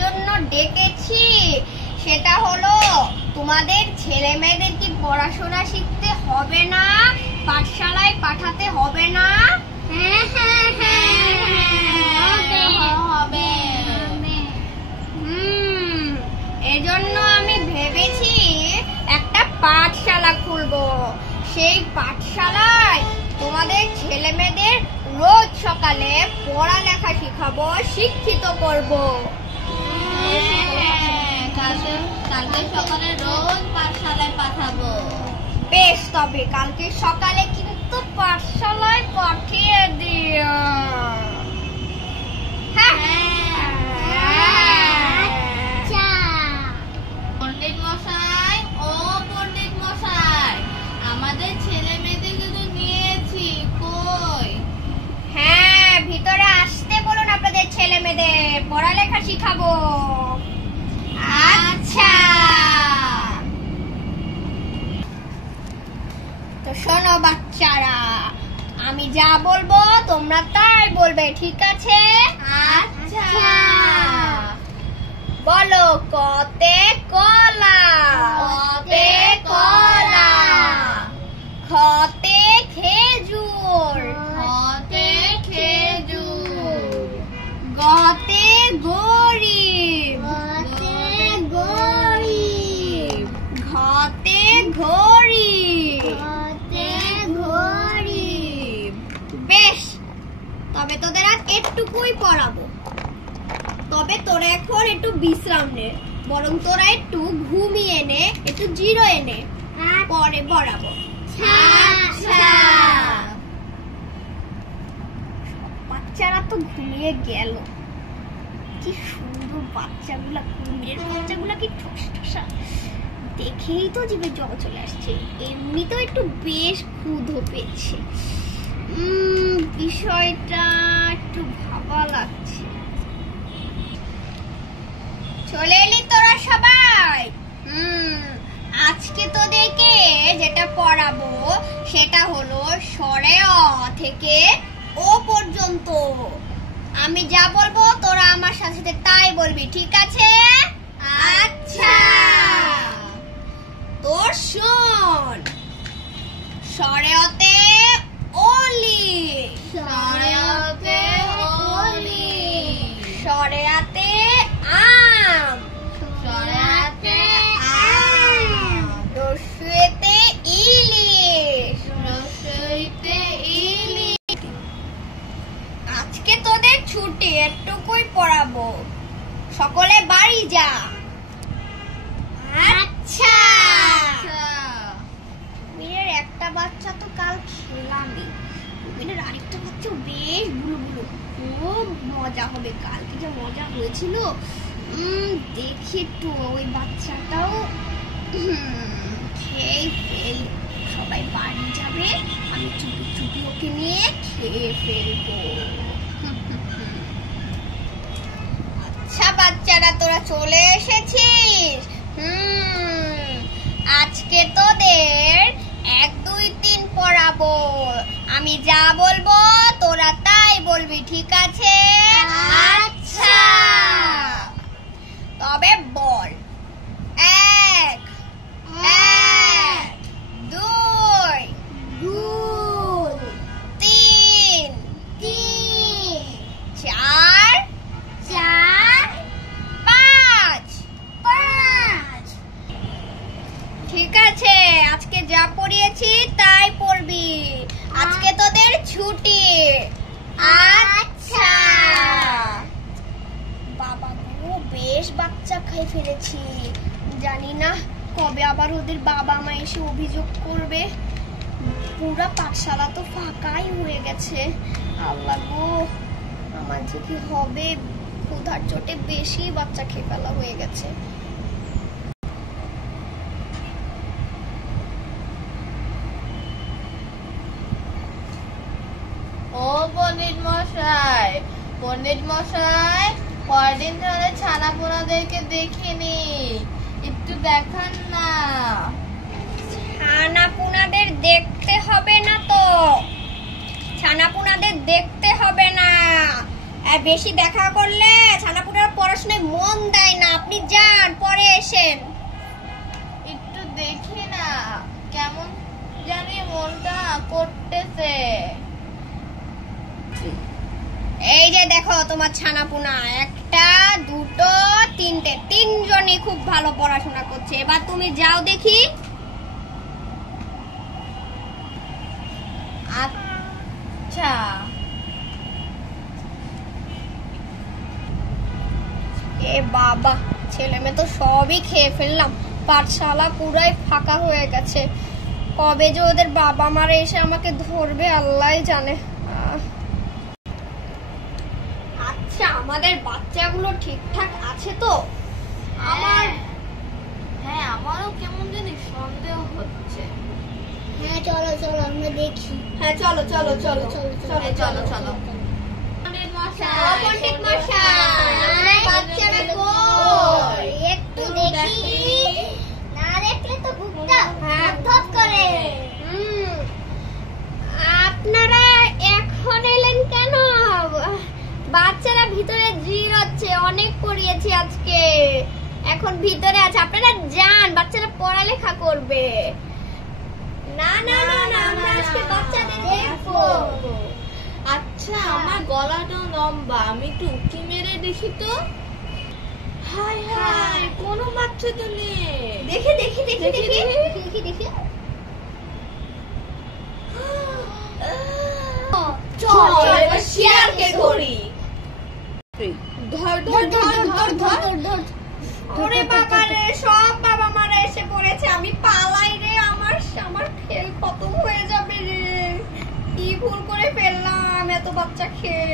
জন্য ডেকেছি সেটা হলো তোমাদের ছেলে মেয়েদের কি পড়াশোনা শিখতে হবে না, পাঠশালায় পাঠাতে হবে না? হ্যাঁ হ্যাঁ হ্যাঁ হবে। এজন্য আমি ভেবেছি একটা পাঠশালা খুলবো। সেই পাঠশালায় তোমাদের ছেলে মেয়েদের রোজ সকালে পড়ালেখা শিখাবো, শিক্ষিত করবো। কালকে সকালে রোজ পাঠশালায় পাঠাবো। বেশ, তবে কালকে সকালে কিন্তু পাঠশালায় পাঠিয়ে দিও। পণ্ডিত মশাই, ও পণ্ডিত মশাই, আমাদের ছেলে মেয়েদের কিন্তু নিয়েছি, কই? হ্যাঁ, ভিতরে আসতে বলুন আপনাদের ছেলে মেয়েদের, পড়ালেখা শিখাবো। আচ্ছা। তো শোনো বাচ্চারা, আমি যা বলবো তোমরা তাই বলবে, ঠিক আছে? আচ্ছা। বলো, কতে কলা, কতে কলা, খতে খেজুর, খতে খেজুর, গতে গরিব, ঘতে ঘড়ি। বেশ, তবে তোদের আজ একটুকুই পড়াবো। তবে তোরা এখন একটু বিশ্রাম নে, বরং তোরা একটু ঘুমিয়ে নে, একটু জিরো এনে পরে পড়াবো। আচ্ছা। বাচ্চারা তো ঘুমিয়ে গেল। কি সুন্দর বাচ্চাগুলা, কুমিরের বাচ্চাগুলা কি ঠসঠসা, দেখেই তো জিভে জল চলে আসছে। এমনিতেও একটু বেশ ক্ষুধা পেয়েছে। বিষয়টা একটু ভাবা লাগছে। চলে এলি তোরা সবাই? আজকে তোদেরকে যেটা পড়াবো সেটা হলো স্বরে অ থেকে ও পর্যন্ত। আমি যা বলবো তোরা আমার সাথে তাই বলবি, ঠিক আছে? আচ্ছা। তো শোন, স্বরে অতে অলি, স্বরে অতে অলি, স্বরে আতে আম, স্বরে আতে আম, রস্যইতে ইলিশ, রস্যইতে ইলিশ। আজকে তোদের ছুটি, একটুকুই পড়াবো। সকলে বাড়ি যা। আচ্ছা। কুমিরের একটা বাচ্চা তো কাল খেলামই, কুমিরের আরেকটা বাচ্চা বেশ বুলুবুলু, খুব মজা হবে। কালকে যা মজা হয়েছিল, দেখি একটু ওই বাচ্চাটাও খেয়ে ফেলি। সবাই বাড়ি যাবে, আমি চুপি চুপি ওকে নিয়ে খেয়ে ফেলবো। আচ্ছা বাচ্চারা, তোরা চলে এসেছিস? আজকে তোদের 1 2 3 পড়াবো। আমি যা বলবো তোরা তাই বলবি, ঠিক আছে? আচ্ছা। তবে বল, 1 2 3 4 5। ঠিক আছে, আজকে যা পড়িয়েছি তাই পড়বি। আজকে তোদের ছুটি। আচ্ছা। বাবা গো, বেশ বাচ্চা খাই ফেলেছি। জানি না কবে আবার ওদের বাবা মা এসে অভিযোগ করবে। পুরা পাঠশালা তো ফাঁকাই হয়ে গেছে। আল্লাহ গো, আমার যে কি হবে, ক্ষুধার চোটে বেশি বাচ্চা খেয়ে ফেলা হয়ে গেছে। ও পণ্ডিত মশাই, পণ্ডিত মশাই, কয়দিন ধরে ছানা পোনাদেরকে দেখিনি, একটু দেখান না। ছানাপুনাদের দেখতে হবে না তো, ছানাপুনাদের দেখতে হবে না। আর বেশি দেখা করলে ছানাপুনার পড়াশোনায় মন দেয় না। আপনি যান, পরে এসেন। একটু দেখি না, কেমন জানি মনটা করতেছে। এই যে দেখো তোমার ছানাপুনা, একটা দুটো তিনটে, তিনজনই খুব ভালো পড়াশোনা করছে। এবার তুমি যাও দেখি। আচ্ছা। এ বাবা, ছেলে মেয়ে তো সবই খেয়ে ফেললাম, পাঠশালা পুরাই ফাঁকা হয়ে গেছে। কবে যে ওদের বাবা মারা এসে আমাকে ধরবে আল্লাহই জানে। আচ্ছা, আমাদের বাচ্চাগুলো ঠিকঠাক আছে তো? হ্যাঁ, আমারও কেমন জানি সন্দেহ হচ্ছে। হ্যাঁ চলো চলো আমরা দেখি। হ্যাঁ চলো চলো চলো চলো চলো চলো চলো। পণ্ডিত মশাই, বাচ্চারা কই? একটু দেখি। না দেখলে তো বুকটা ধপ করে। আপনারা এখন এলেন কেন? বাচ্চারা ভিতরে জিরোচ্ছে, অনেক পড়িয়েছি আজকে, এখন ভিতরে আছে। আপনারা যান, বাচ্চারা পড়ালেখা করবে। না না না না, আমরা আজকে বাচ্চাদের দেখবো। আচ্ছা, আমার গলাটা লম্বা, আমি একটু উঁকি মেরে দেখি তো। হায় হায়, কোনো বাচ্চা তো নেই। দেখি দেখি দেখি দেখি দেখি দেখি। চল এবার শিয়ালকে ধরি। ধর ধর ধর ধর ধর ধর। ওরে বাবা রে, সব বাবা মারা এসে পড়েছে, আমি পালাই রে। আমার খেল খতম হয়ে যাবে রে। কি ভুল করে ফেললাম এত বাচ্চা খেয়ে।